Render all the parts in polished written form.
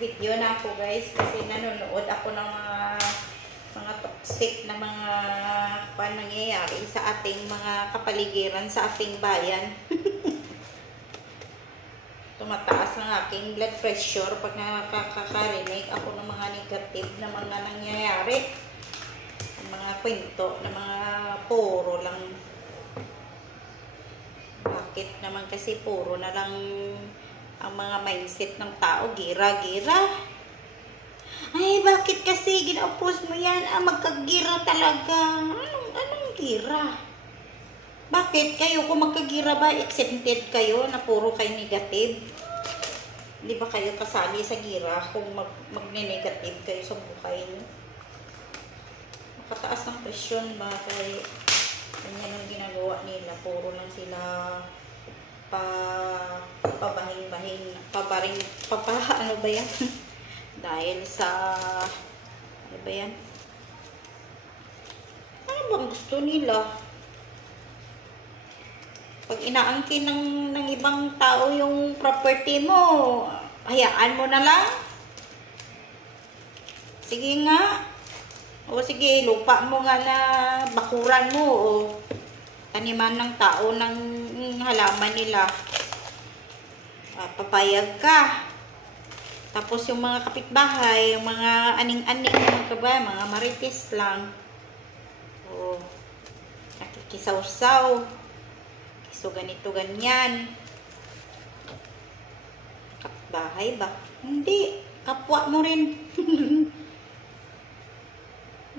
nag-video na ako guys kasi nanonood ako ng mga toxic na mga panangyayari sa ating mga kapaligiran, sa ating bayan. Tumataas ang aking blood pressure pag nakakarinig ako ng mga negative na mga nangyayari. Ang mga kwento na mga puro lang. Bakit naman kasi puro na lang ang mga mindset ng tao, gira-gira. Ay, bakit kasi gina-oppose mo yan? Magkagira talaga. Anong gira? Bakit kayo kung magkagira ba, exempted kayo na puro kayo negative? Hindi ba kayo kasali sa gira kung magne-negative kayo sa buhay niyo? Makataas ng presyon ba? Kaya ganyan ang ginagawa nila. Puro lang sila pabahing-bahing, ano ba yan? Dahil sa, ano ba yan? Ano bang gusto nila? Pag inaangkin ng ibang tao yung property mo, hayaan mo na lang. Sige nga. O sige, lupa mo nga na bakuran mo o taniman ng tao ng halaman nila. Papayag ka. Tapos yung mga kapitbahay, yung mga aning-aning, mga marites lang. O, nakikisaw-saw. So, ganito, ganyan. Kapitbahay ba? Hindi. Kapwa mo rin.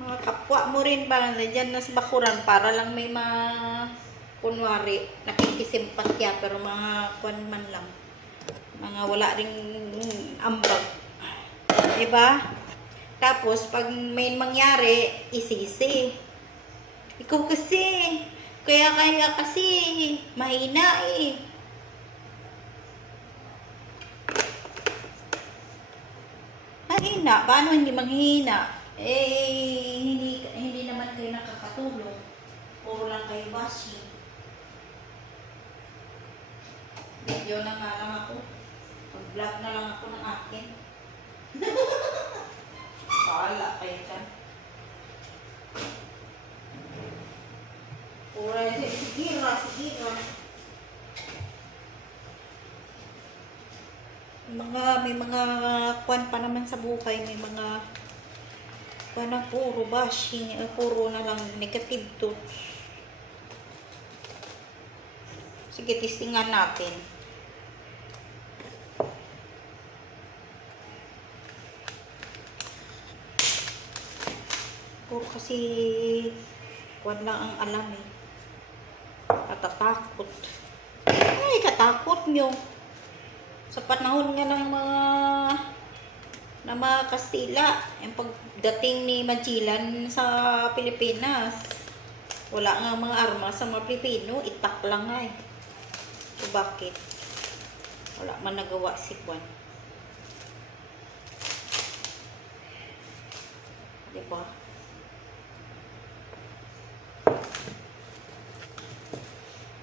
Mga kapwa mo rin ba? Diyan na sa bakuran para lang may kunwari, nakikisimpatya pero mga kwan man lang. Mga wala ring ambag. Diba? Tapos, pag may mangyari, isisi. Ikaw kasi, kaya kasi, mahina eh. Mahina? Paano hindi manghina? Hindi naman kayo nakakatulong. Puro lang kayo bashing. Video na nga lang ako. Mag-vlog na lang ako ng akin. Bahala kayo dyan. Pura sigira. May mga kwan pa naman sa buhay. May mga kwan na puro bashing. Puro na lang negative to. Sige, testingan natin. Puro kasi kwan lang ang alam eh. Katatakot. Ay, katakot nyo. Sa panahon nga ng mga Kastila, yung pagdating ni Magellan sa Pilipinas, wala nga mga armas sa mga Pilipino, itak lang nga eh. So, bakit? Wala man nagawa si Juan. Diba?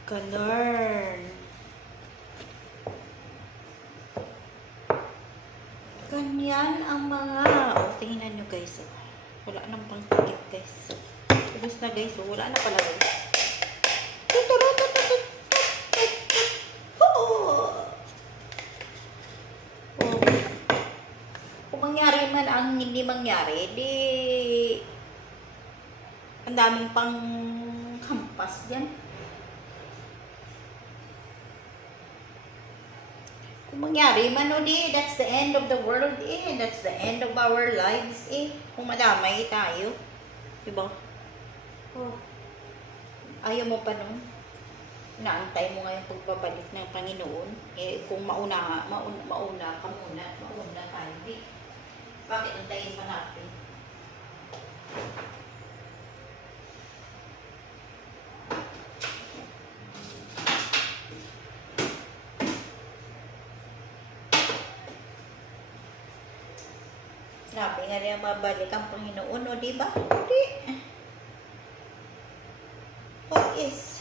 Ganun. Ganyan ang mga... O, tingnan nyo guys. Oh. Wala nang pangtikip guys. Ubus na guys. Oh. Wala na pala guys. Kung mangyari man ang hindi mangyari, di... Ang daming pang hampas dyan. Kung mangyari man o di, that's the end of the world eh. That's the end of our lives eh. Kung madamay tayo. Diba? Oh. Ayaw mo pa nun? Inaantay mo nga yung pagbabalik ng Panginoon. Eh, kung mauna ka muna. Mauna tayo eh. Bakit antayin pa natin? Sabi nga rin mabalik ang Panginoon, o diba? Hindi. What is?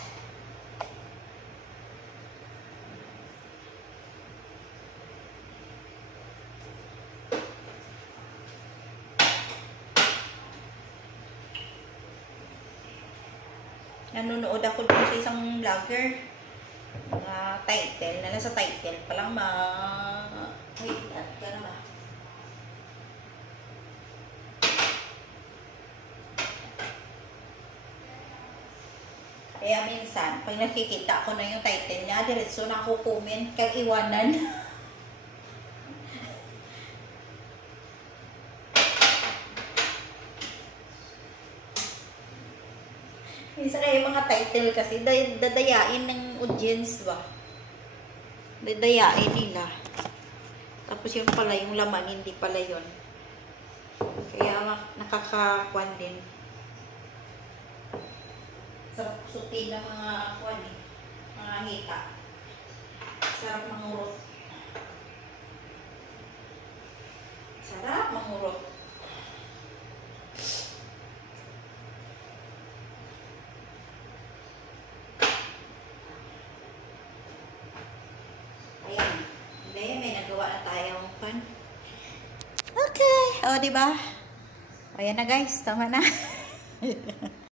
nanonood ako dun sa isang vlogger. Title, na nasa title pa lang wait, ka na ba? Kaya minsan, pag nakikita ko na yung title niya, diretso na ako comment, kag iwanan. Minsan kaya mga title kasi, dadayain ng audience ba? Dadayain nila. Tapos yung pala, yung laman, hindi pala yun. Kaya nakakakuan din. Sarap sutin ng mga kuan eh. Mga hita. Sarap mangurot. Sarap mangurot. Ayan. Ngayon may nagawa na tayong pan. Okay. O, diba? Ayan na guys. Tama na.